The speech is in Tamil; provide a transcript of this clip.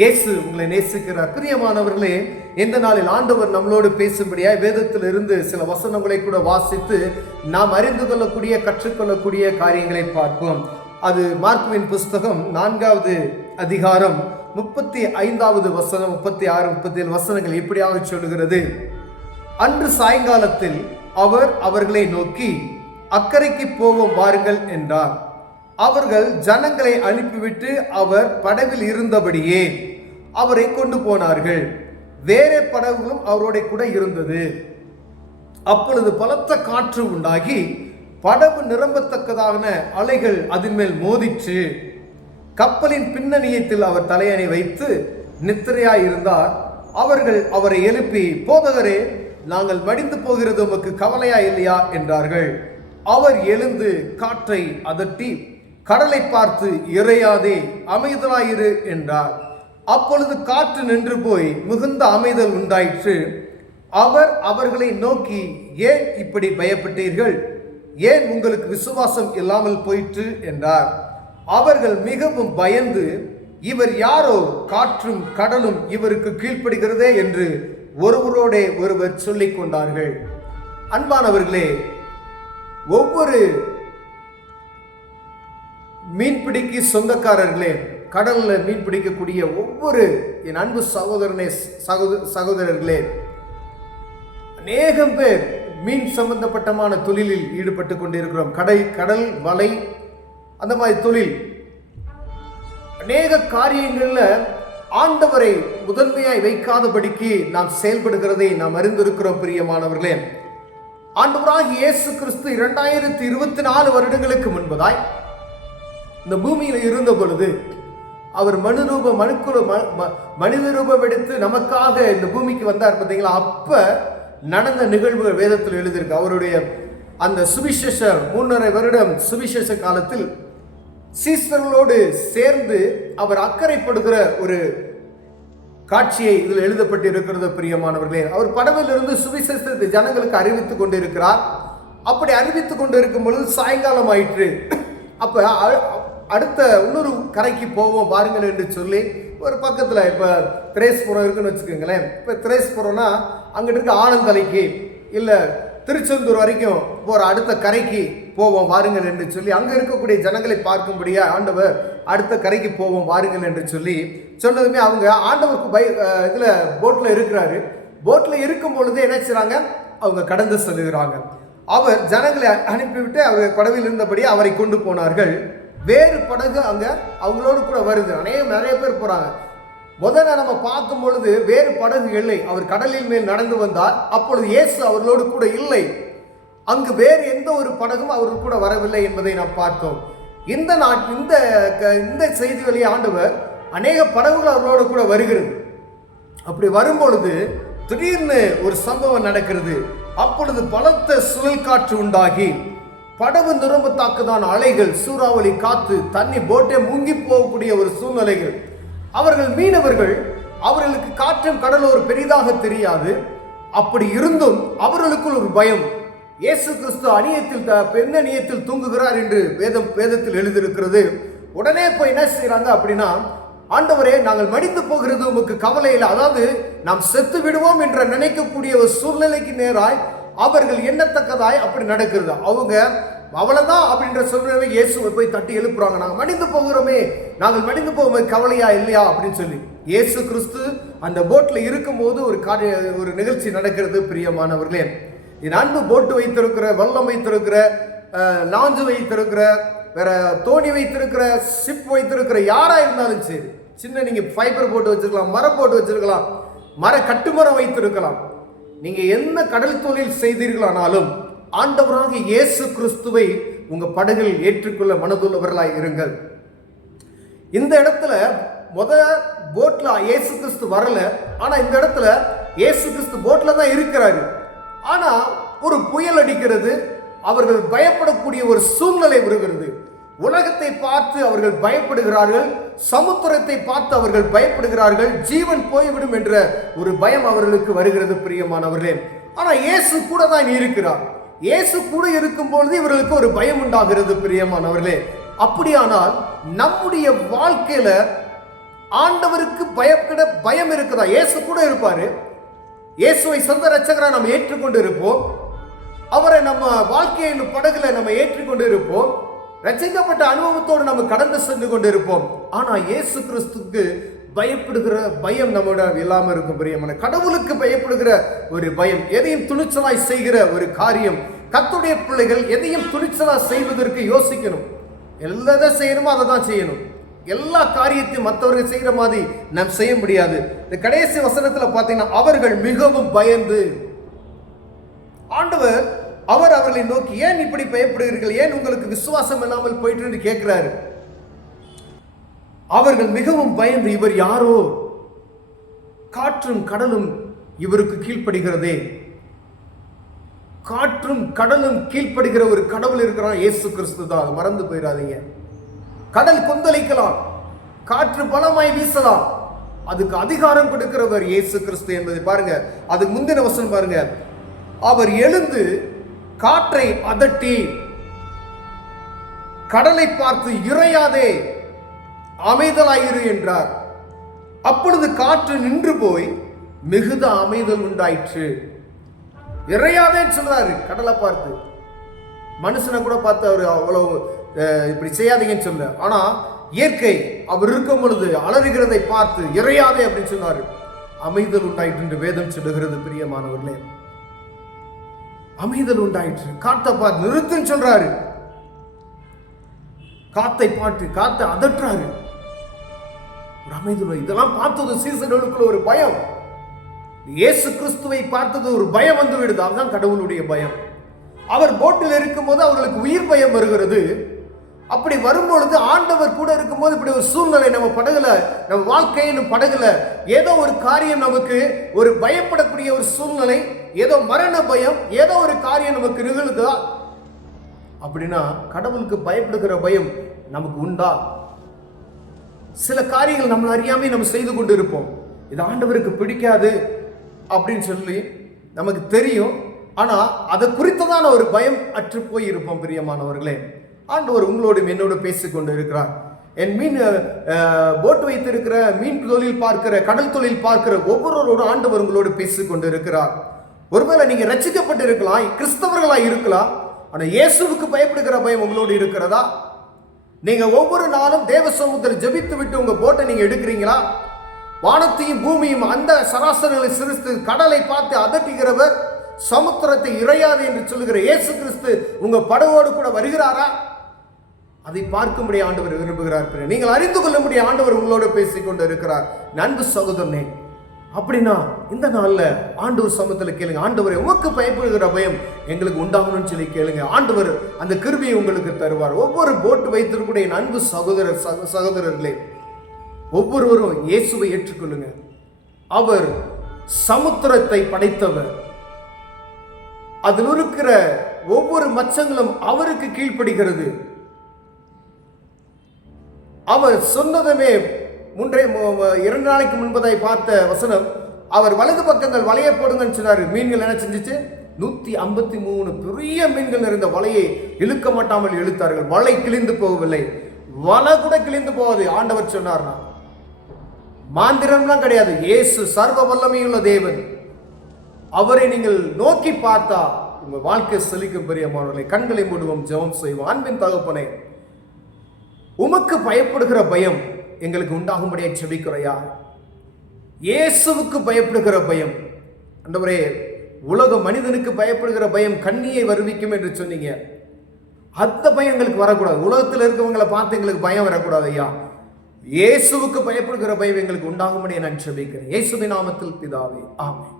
இயேசு உங்களை நேசிக்கிறார். பிரியமானவர்களே, இந்த நாளில் ஆண்டவர் நம்மளோடு பேசும்படியாய் வேதத்தில் இருந்து சில வசனங்களை கூட வாசித்து நாம் அறிந்து கொள்ளக்கூடிய கற்றுக்கொள்ளக்கூடிய காரியங்களை பார்ப்போம். அது மார்க்குவின் புஸ்தகம் 4வது அதிகாரம் 35வது வசனம், 36, 37 வசனங்கள் இப்படியாக சொல்லுகிறது. அன்று சாயங்காலத்தில் அவர் அவர்களை நோக்கி, அக்கரைக்கு போவோம் வாருங்கள் என்றார். அவர்கள் ஜனங்களை அனுப்பிவிட்டு அவர் படவில் இருந்தபடியே அவரை கொண்டு போனார்கள். வேற படகுகளும் அவரோட கூட இருந்தது. அப்பொழுது பலத்த காற்று உண்டாகி படகு நிரம்பத்தக்கதான அலைகள் அதன் மேல் மோதிற்று. கப்பலின் பின்னணியத்தில் அவர் தலையணை வைத்து நித்திரையாயிருந்தார். அவர்கள் அவரை எழுப்பி, போதகரே, நாங்கள் மடிந்து போகிறது உமக்கு கவலையா இல்லையா என்றார்கள். அவர் எழுந்து காற்றை அதட்டி, கடலை பார்த்து, இறையாதே, அமைதலாயிரு என்றார். அப்பொழுது காற்று நின்று போய் மிகுந்த அமைதல் உண்டாயிற்று. அவர் அவர்களை நோக்கி, ஏன் இப்படி பயப்பட்டீர்கள்? ஏன் உங்களுக்கு விசுவாசம் இல்லாமல் போயிற்று என்றார். அவர்கள் மிகவும் பயந்து, இவர் யாரோ, காற்றும் கடலும் இவருக்கு கீழ்ப்படுகிறதே என்று ஒருவரோட ஒருவர் சொல்லிக் கொண்டார்கள். அன்பானவர்களே, ஒவ்வொரு மீன்பிடிக்கு சொந்தக்காரர்களே, கடல்ல மீன் பிடிக்கக்கூடிய ஒவ்வொரு என் அன்பு சகோதரர்களே, அநேகம் பேர் மீன் சம்பந்தப்பட்டமான தொழிலில் ஈடுபட்டு கொண்டிருக்கிறோம். கடல் வலை, அந்த மாதிரி தொழில், அநேக காரியங்கள்ல ஆண்டவரை முதன்மையாய் வைக்காதபடிக்கு நாம் செயல்படுகிறதை நாம் அறிந்திருக்கிறோம். பிரியமானவர்களே, ஆண்டவராகிய இயேசு கிறிஸ்து 2024 வருடங்களுக்கு முன்பதாய் இந்த பூமியில் இருந்த பொழுது அவர் மனித ரூபம் எடுத்து நமக்காக இந்த பூமிக்கு வந்தார் பார்த்தீங்களா? அப்ப நடந்த நிகழ்வுகள் வேதத்தில் எழுதியிருக்கு. அவருடைய அந்த சுவிசேஷ 3.5 வருடம் சுவிசேஷ காலத்தில் சீசர்களோடு சேர்ந்து அவர் அக்கறைப்படுகிற ஒரு காட்சியை இதில் எழுதப்பட்டு இருக்கிறது. பிரியமானவர்களே, அவர் படவிலிருந்து சுவிசேஷத்தை ஜனங்களுக்கு அறிவித்துக் கொண்டிருக்கிறார். அப்படி அறிவித்துக் கொண்டிருக்கும் பொழுது சாயங்காலம் ஆயிற்று. அப்ப அடுத்த இன்னொரு கரைக்கு போவோம் பாருங்கள் என்று சொல்லி, ஒரு பக்கத்தில் இப்போ திரேஸ்புரம் இருக்குன்னு வச்சுக்கோங்களேன். இப்போ திரேஸ்புரம்னா அங்கிட்டு இருக்க ஆனந்தலைக்கு இல்லை திருச்செந்தூர் வரைக்கும் போகிற அடுத்த கரைக்கு போவோம் வாருங்கள் என்று சொல்லி அங்கே இருக்கக்கூடிய ஜனங்களை பார்க்கும்படியா ஆண்டவர் அடுத்த கரைக்கு போவோம் வாருங்கள் என்று சொல்லி சொன்னதுமே அவங்க ஆண்டவருக்கு இதில் போட்டில் இருக்கிறாரு. போட்டில் இருக்கும் பொழுது என்ன செய்கிறாங்க? அவங்க கடந்து செல்கிறாங்க. அவர் ஜனங்களை அனுப்பிவிட்டு அவர் படவில் இருந்தபடி அவரை கொண்டு போனார்கள். வேறு படகு அங்கே அவங்களோடு கூட வருது. நிறைய பேர் போகிறாங்க. முதல்ல நம்ம பார்க்கும் பொழுது வேறு படகு இல்லை. அவர் கடலில் மேல் நடந்து வந்தார். அப்பொழுது இயேசு அவர்களோடு கூட இல்லை. அங்கு வேறு எந்த ஒரு படகும் அவர்கள் கூட வரவில்லை என்பதை நாம் பார்த்தோம். இந்த செய்தி வழியை ஆண்டவர் அநேக படகுகள் அவர்களோடு கூட வருகிறது. அப்படி வரும்பொழுது திடீர்னு ஒரு சம்பவம் நடக்கிறது. அப்பொழுது பலத்த சுழல் காற்று உண்டாகி படகு நிரம்பத்தாக்குதான் அலைகள், சூறாவளி காத்து, தண்ணி போட்டே முங்கி போகக்கூடிய ஒரு சூழ்நிலைகள். அவர்கள் மீனவர்கள், அவர்களுக்கு காற்றும் கடலும் ஒரு பெரிதாக தெரியாது. அப்படி இருந்தும் அவர்களுக்குள் ஒரு பயம். இயேசு கிறிஸ்து பெண்ணணியத்தில் தூங்குகிறார் என்று வேதத்தில் எழுதியிருக்கிறது. உடனே போய் என்ன செய்யறாங்க அப்படின்னா, ஆண்டவரே, நாங்கள் மடிந்து போகிறது உமக்கு கவலை இல்லை. அதாவது நாம் செத்து விடுவோம் என்ற நினைக்கக்கூடிய ஒரு சூழ்நிலைக்கு நேராய் அவர்கள் எண்ணத்தக்கதாய் அப்படி நடக்கிறது. அவங்க அவ்வளவுதான் அப்படின்ற சொல்றவே இயேசுவை போய் தட்டி எழுப்புறாங்க. நாங்கள் மடிந்து போகிறோமே, நாங்கள் மடிந்து போகும் கவலையா இல்லையா அப்படின்னு சொல்லி. இயேசு கிறிஸ்து அந்த போட்ல இருக்கும் போது ஒரு நிகழ்ச்சி நடக்கிறது. பிரியமானவர்களே, என் அன்பு போட்டு வைத்திருக்கிற, வல்லம் வைத்திருக்கிற, லாஞ்சு வைத்திருக்கிற, வேற தோணி வைத்திருக்கிற, ஷிப் வைத்திருக்கிற யாரா இருந்தாலும் சரி, சின்ன நீங்க ஃபைபர் போட்டு வச்சிருக்கலாம், மரம் போட்டு வச்சிருக்கலாம், கட்டுமரம் வைத்திருக்கலாம், நீங்க என்ன கடல் தொழில் செய்தீர்களானாலும் ஆண்டவராக இயேசு கிறிஸ்துவை உங்க படகில் ஏற்றுக்கொள்ள மனதுள்ளவர்களாய் இருங்கள். இந்த இடத்துல போட்ல இயேசு கிறிஸ்து வரல. ஆனா இந்த இடத்துல இயேசு கிறிஸ்து போட்ல தான் இருக்கிறாரு. ஆனா ஒரு புயல் அடிக்கிறது. அவர்கள் பயப்படக்கூடிய ஒரு சூழ்நிலை வருகிறது. உலகத்தை பார்த்து அவர்கள் பயப்படுகிறார்கள். சமுத்திரத்தை பார்த்து அவர்கள் பயப்படுகிறார்கள். ஜீவன் போய்விடும் என்ற ஒரு பயம் அவர்களுக்கு வருகிறது. பிரியமானவர்களே, ஆனா இயேசு கூட தான் இருக்கிறார். இயேசு கூட இருக்கும் பொழுது இவர்களுக்கு ஒரு பயம் உண்டாகிறது. பிரியமானவர்களே, அப்படியானால் நம்முடைய வாழ்க்கையில ஆண்டவருக்கு பயப்பட பயம் இருக்குதா? இயேசு கூட இருப்பாரு. இயேசுவை சொந்த ரட்சகரா நம்ம ஏற்றுக்கொண்டு இருப்போம். அவரை நம்ம வாழ்க்கையின் படகுல நம்ம ஏற்றுக்கொண்டு இருப்போம். ரட்சிக்கப்பட்ட அனுபவத்தோடு நம்ம கடந்து சென்று கொண்டு இருப்போம். ஆனா இயேசு கிறிஸ்துக்கு பயப்படுகிற பயம் நம்மோட இல்லாம இருக்கும். பிரியமான, கடவுளுக்கு பயப்படுகிற ஒரு பயம், எதையும் துணிச்சலாய் செய்கிற ஒரு காரியம். கர்த்தருடைய பிள்ளைகள் எதையும் துணிச்சலா செய்வதற்கு யோசிக்கணும். எல்லாத்தையும் செய்யணுமோ அதை தான் செய்யணும். எல்லா காரியத்தையும் மற்றவர்கள் செய்கிற மாதிரி நாம் செய்ய முடியாது. இந்த கடைசி வசனத்துல பார்த்தீங்கன்னா, அவர்கள் மிகவும் பயந்து, ஆண்டவர் அவர்களை நோக்கி ஏன் இப்படி பயப்படுகிறீர்கள், ஏன் உங்களுக்கு விசுவாசம் இல்லாமல் போயிட்டு கேட்கிறாரு. அவர்கள் மிகவும் பயந்து, இவர் யாரோ, காற்றும் கடலும் இவருக்கு கீழ்ப்படுகிறதே. காற்றும் கடலும் கீழ்ப்படுகிற ஒரு கடவுள் இருக்கிறான், இயேசு கிறிஸ்து தான். அதை மறந்து போயிடாதீங்க. கடல் கொந்தளிக்கலாம், காற்று பலமாய் வீசலாம், அதுக்கு அதிகாரம் கொடுக்கிறவர் இயேசு கிறிஸ்து என்பதை பாருங்க. அதுக்கு முந்தின வசனம் பாருங்க, அவர் எழுந்து காற்றை அதட்டி கடலை பார்த்து இறையாதே, அமைதலாயிரு என்றார். அப்பொழுது காற்று நின்று போய் மிகுந்த அமைதல் உண்டாயிற்று. இறையாதேன்னு சொல்றாரு கடலை பார்த்து. மனுஷனை கூட பார்த்து அவர் அவ்வளவு இப்படி செய்யாதீங்கன்னு சொல்ல, ஆனா இயற்கை அவர் இருக்கும் பொழுது அலறுகிறதை பார்த்து இறையாதே அப்படின்னு சொன்னாரு. அமைதல் உண்டாயிற்று என்று வேதம் சொல்லுகிறது. பிரியமானவர்களே, அமைதல் உண்டாயிற்று. காத்தை பார்த்து நிறுத்துன்னு சொல்றாரு. காத்தை பாட்டு காத்தை அதற்றாரு. ஒரு அமைதல். இதெல்லாம் பார்த்தது சீசர்களுக்குள்ள ஒரு பயம். இயேசு கிறிஸ்துவை பார்த்தது ஒரு பயம் வந்து விடுது. அதுதான் கடவுளுடைய பயம். அவர் போட்டில் இருக்கும்போது அவர்களுக்கு உயிர் பயம் வருகிறது. அப்படி வரும்பொழுது ஆண்டவர் கூட இருக்கும்போது இப்படி ஒரு சூழ்நிலை நம்ம படகுல, நம்ம வாழ்க்கையின் படகுல ஏதோ ஒரு காரியம் நமக்கு ஒரு பயப்படக்கூடிய ஒரு சூழ்நிலை, ஏதோ மரண பயம், ஏதோ ஒரு காரியம் நமக்கு நிகழுதா அப்படின்னா கடவுளுக்கு பயப்படுகிற பயம் நமக்கு உண்டா? சில காரியங்கள் நம்மள அறியாமே நம்ம செய்து கொண்டு இருப்போம். இது ஆண்டவருக்கு பிடிக்காது அப்படின்னு சொல்லி நமக்கு தெரியும். ஆனா அதை குறித்ததான ஒரு பயம் அற்று போய் இருப்போம். பிரியமானவர்களே, ஆண்டவர் உங்களோடும் என்னோடு பேசிக்கொண்டு இருக்கிறார். என் மீன் போட் வைத்திருக்கிற, மீன் தொழில் பார்க்கிற, கடல் தொழில் பார்க்கிற ஒவ்வொருவரோடும் ஆண்டவர் உங்களோடு பேசிக்கொண்டு இருக்கிறார். ஒருவேளை நீங்க ரட்சிக்கப்பட்டு இருக்கலாம், கிறிஸ்தவர்களா இருக்கலாம், ஆனா இயேசுவுக்கு பயப்படுகிற பயம் உங்களோடு இருக்கிறதா? நீங்க ஒவ்வொரு நாளும் தேவ சமூகத்தில் ஜெபித்து விட்டு உங்க போட்டை நீங்க எடுக்கிறீங்களா? வானத்தையும் பூமியும் அந்த சராசரங்களை சிரித்து கடலை பார்த்து அதட்டுகிறவர், சமுத்திரத்தை இறையாது என்று சொல்லுகிற இயேசு கிறிஸ்து உங்க படவோடு கூட வருகிறாரா? அதை பார்க்கும்படி ஆண்டவர் விரும்புகிறார். நீங்கள் அறிந்து கொள்ளும்படி ஆண்டவர் உங்களோடு பேசிக்கொண்டு இருக்கிறார். அன்பு சகோதரனே, அப்படின்னா இந்த நாள்ல ஆண்டவர் சமூகத்தில் கேளுங்க. ஆண்டவரை உமக்கு பயப்படுகிற பயம் எங்களுக்கு உண்டாகணும்னு சொல்லி கேளுங்க. ஆண்டவர் அந்த கிருபையை உங்களுக்கு தருவார். ஒவ்வொரு போட்டு வைத்திருக்கூடிய அன்பு சகோதரர்களே, ஒவ்வொருவரும் இயேசுவை ஏற்றுக்கொள்ளுங்க. அவர் சமுத்திரத்தை படைத்தவர். அதில் இருக்கிற ஒவ்வொரு மச்சங்களும் அவருக்கு கீழ்ப்படுகிறது. அவர் சொன்னதுமே 2 நாளைக்கு முன்பதாய் பார்த்த வசனம், அவர் வலது பக்கங்கள் வலையை போடுங்கன்னு சொன்னாரு. மீன்கள் என்ன செஞ்சிச்சு? 153 பெரிய மீன்கள் நிறைந்த வலையை இழுக்க மாட்டாமல் இழுத்தார்கள். வலை கிழிந்து போகவில்லை. வலை கூட கிழிந்து போகாது. ஆண்டவர் சொன்னார்னா மாந்திரம்லாம் கிடையாது. இயேசு சர்வ வல்லமையுள்ள தேவன். அவரை நீங்கள் நோக்கி பார்த்தா உங்க வாழ்க்கை செழிக்கும். பிரியமானவர்களே, கண்களை மூடுவோம், ஜெபம் செய்வோம். அன்பின் தகப்பனே, உமக்கு பயப்படுகிற பயம் எங்களுக்கு உண்டாகும்படியாக ஜெபிக்கிறையா. இயேசுவுக்கு பயப்படுகிற பயம். ஆண்டவரே, உலக மனிதனுக்கு பயப்படுகிற பயம் கண்ணியை வருவிக்கும் என்று சொன்னீங்க. அந்த பயம் எங்களுக்கு வரக்கூடாது. உலகத்தில் இருக்கவங்களை பார்த்து எங்களுக்கு பயம் வரக்கூடாது ஐயா. இயேசுவுக்கு பயப்படுகிற பயம் எங்களுக்கு உண்டாகும்படியாக நான் ஜெபிக்கிறேன். இயேசுவின் நாமத்தில் பிதாவே, ஆமென்.